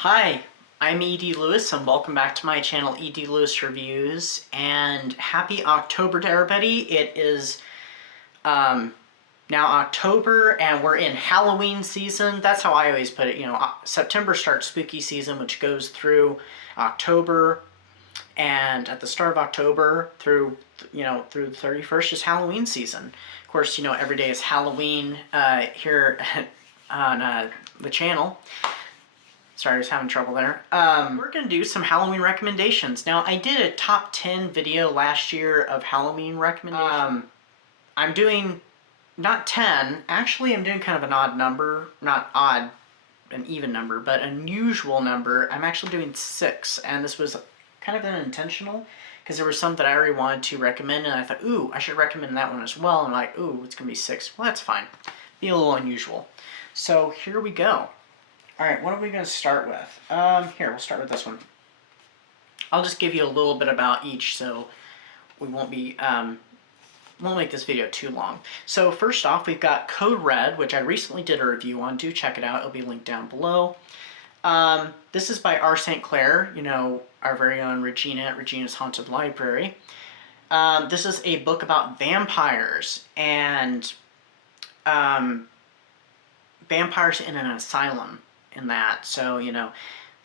Hi, I'm E.D. Lewis and welcome back to my channel E.D. Lewis Reviews, and happy October to everybody. It is now October and we're in Halloween season. That's how I always put it. You know, September starts spooky season, which goes through October, and at the start of October through through the 31st is Halloween season. Of course, every day is Halloween here on the channel. Sorry, I was having trouble there. We're going to do some Halloween recommendations. Now, I did a top 10 video last year of Halloween recommendations. I'm doing not 10. Actually, I'm doing kind of an odd number. Not odd, an even number, but an unusual number. I'm actually doing 6, and this was kind of unintentional because there were some that I already wanted to recommend, and I thought, ooh, I should recommend that one as well. And I'm like, ooh, it's going to be 6. Well, that's fine. Be a little unusual. So here we go. All right, what are we going to start with? Here, we'll start with this one. I'll just give you a little bit about each, so we won't make this video too long. So first off, we've got Code Red, which I recently did a review on. Do check it out. It'll be linked down below. This is by R. St. Clair, our very own Regina at Regina's Haunted Library. This is a book about vampires and vampires in an asylum. In that, so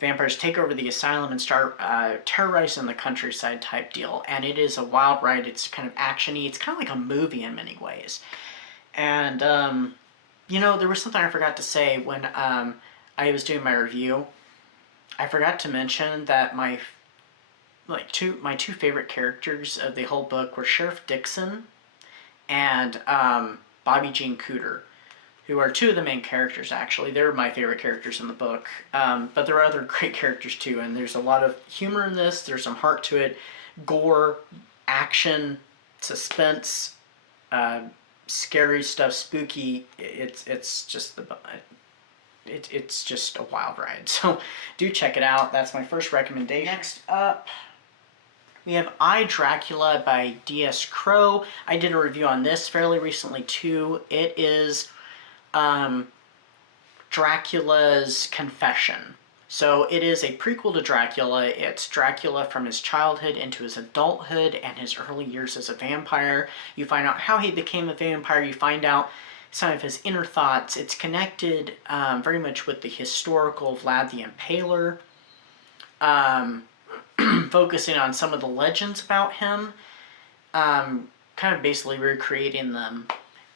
vampires take over the asylum and start terrorizing the countryside type deal, and it is a wild ride. It's kind of actiony. It's kind of like a movie in many ways. And there was something I forgot to say when I was doing my review. I forgot to mention that my two favorite characters of the whole book were Sheriff Dixon and Bobby Jean Cooter, who are two of the main characters, actually. They're my favorite characters in the book. But there are other great characters, too, and there's a lot of humor in this. There's some heart to it. Gore, action, suspense, scary stuff, spooky. It's just a wild ride. So do check it out. That's my first recommendation. Next up, we have I, Dracula by D.S. Crowe. I did a review on this fairly recently, too. It is Dracula's confession. So it is a prequel to Dracula. It's Dracula from his childhood into his adulthood and his early years as a vampire. You find out how he became a vampire. You find out some of his inner thoughts. It's connected very much with the historical Vlad the Impaler, focusing on some of the legends about him, kind of basically recreating them,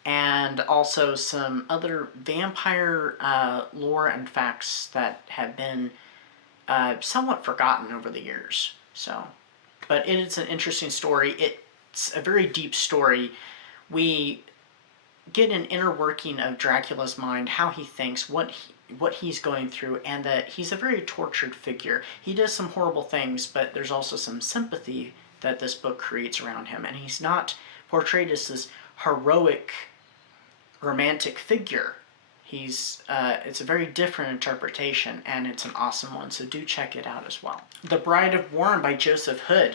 and also some other vampire lore and facts that have been somewhat forgotten over the years. But it is an interesting story. It's a very deep story. We get an inner working of Dracula's mind, how he thinks, what he's going through, and that he's a very tortured figure. He does some horrible things, but there's also some sympathy that this book creates around him, and he's not portrayed as this heroic romantic figure. It's a very different interpretation, and it's an awesome one, so do check it out as well. The Bride of Warren by Joseph Hood.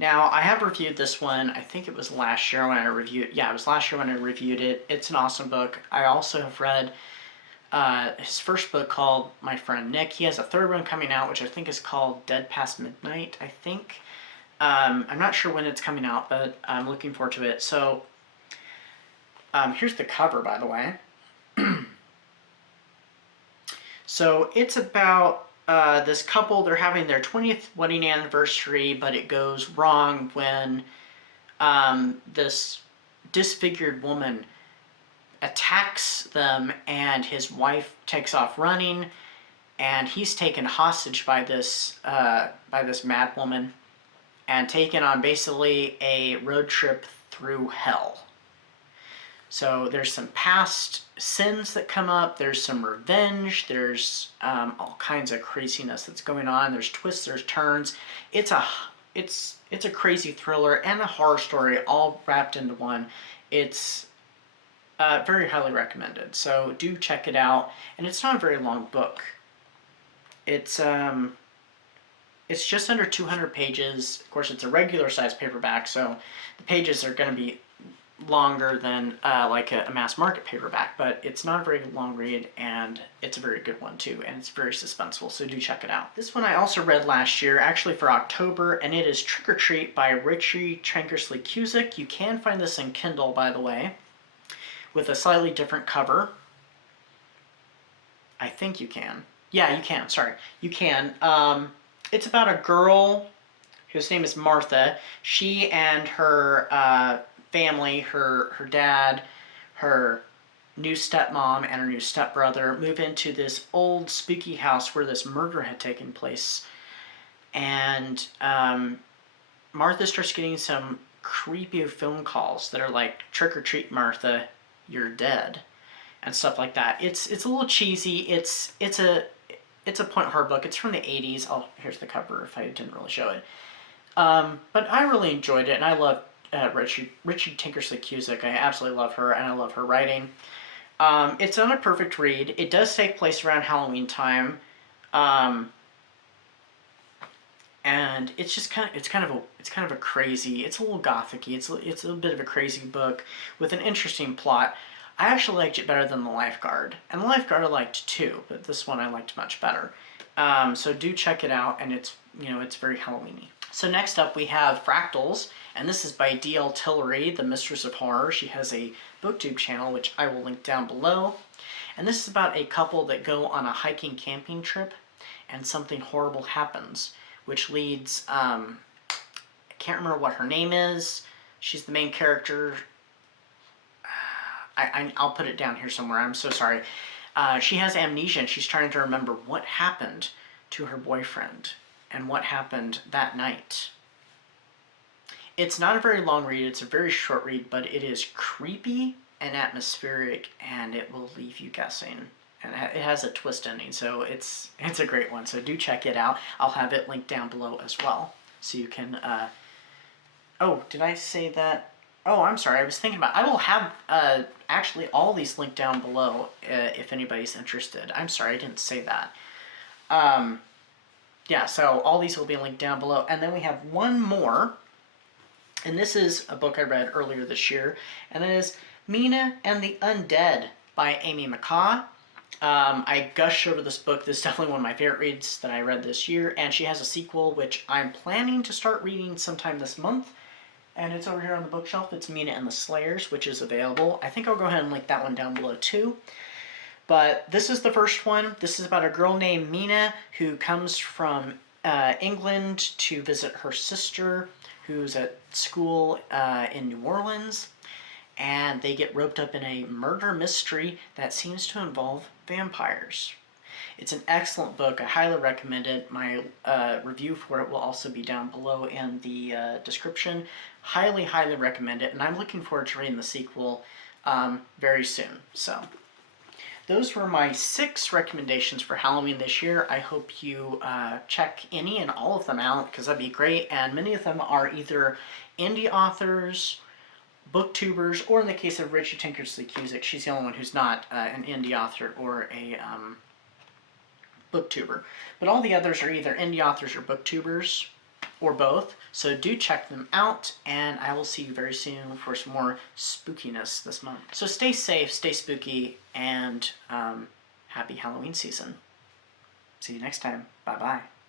Now, I have reviewed this one, I think it was last year when I reviewed it. It's an awesome book. I also have read his first book called My Friend Nick. He has a third one coming out, which I think is called Dead Past Midnight, I think. I'm not sure when it's coming out, but I'm looking forward to it. So here's the cover, by the way. So it's about this couple. They're having their 20th wedding anniversary, but it goes wrong when this disfigured woman attacks them, and his wife takes off running, and he's taken hostage by this mad woman and taken on basically a road trip through hell. So there's some past sins that come up, there's some revenge, there's all kinds of craziness that's going on, there's twists, there's turns. It's a crazy thriller and a horror story all wrapped into one. It's very highly recommended, so do check it out. And it's not a very long book. It's just under 200 pages. Of course, it's a regular size paperback, so the pages are going to be longer than like a mass market paperback, but it's not a very long read, and it's a very good one too, and it's very suspenseful, so do check it out. This one I also read last year, actually for October, and it is Trick or Treat by Richie, Tankersley, Cusick. You can find this in Kindle, by the way, with a slightly different cover. I think you can. Yeah, you can, sorry. You can. It's about a girl whose name is Martha. She and her family, her dad, her new stepmom, and her new stepbrother move into this old spooky house where this murder had taken place. And Martha starts getting some creepy phone calls that are like, "Trick or treat, Martha, you're dead," and stuff like that. It's a little cheesy. It's a point horror book. It's from the 80s. Here's the cover if I didn't really show it. But I really enjoyed it, and I love Richie Tankersley Cusick. I absolutely love her, and I love her writing. It's not a perfect read. It does take place around Halloween time, and it's just kind of a crazy. It's a little gothic-y. It's a bit of a crazy book with an interesting plot. I actually liked it better than The Lifeguard, and The Lifeguard I liked too, but this one I liked much better. So do check it out, and it's very Halloweeny. So next up we have Fractals, and this is by D.L. Tillery, the Mistress of Horror. She has a BookTube channel, which I will link down below. And this is about a couple that go on a hiking camping trip, and something horrible happens, which leads, I can't remember what her name is. She's the main character. I'll put it down here somewhere. I'm so sorry. She has amnesia, and she's trying to remember what happened to her boyfriend and what happened that night. It's not a very long read. It's a very short read, but it is creepy and atmospheric, and it will leave you guessing. And it has a twist ending, so it's a great one. So do check it out. I'll have it linked down below as well, so you can. Oh, did I say that? Oh, I'm sorry. I was thinking about. I will have actually all these linked down below if anybody's interested. I'm sorry, I didn't say that. Yeah, so all these will be linked down below. And then we have one more, and this is a book I read earlier this year, and it is Mina and the Undead by Amy McCaw. I gush over this book. This is definitely one of my favorite reads that I read this year, and she has a sequel, which I'm planning to start reading sometime this month, and it's over here on the bookshelf. It's Mina and the Slayers, which is available. I think I'll go ahead and link that one down below too. But this is the first one. This is about a girl named Mina who comes from England to visit her sister who's at school in New Orleans. And they get roped up in a murder mystery that seems to involve vampires. It's an excellent book. I highly recommend it. My review for it will also be down below in the description. Highly, highly recommend it. And I'm looking forward to reading the sequel very soon. So those were my 6 recommendations for Halloween this year. I hope you check any and all of them out, because that'd be great. And many of them are either indie authors, booktubers, or in the case of Richie Tankersley Cusick, she's the only one who's not an indie author or a booktuber. But all the others are either indie authors or booktubers, or both. So do check them out, and I will see you very soon for some more spookiness this month. So stay safe, stay spooky, and happy Halloween season. See you next time. Bye-bye.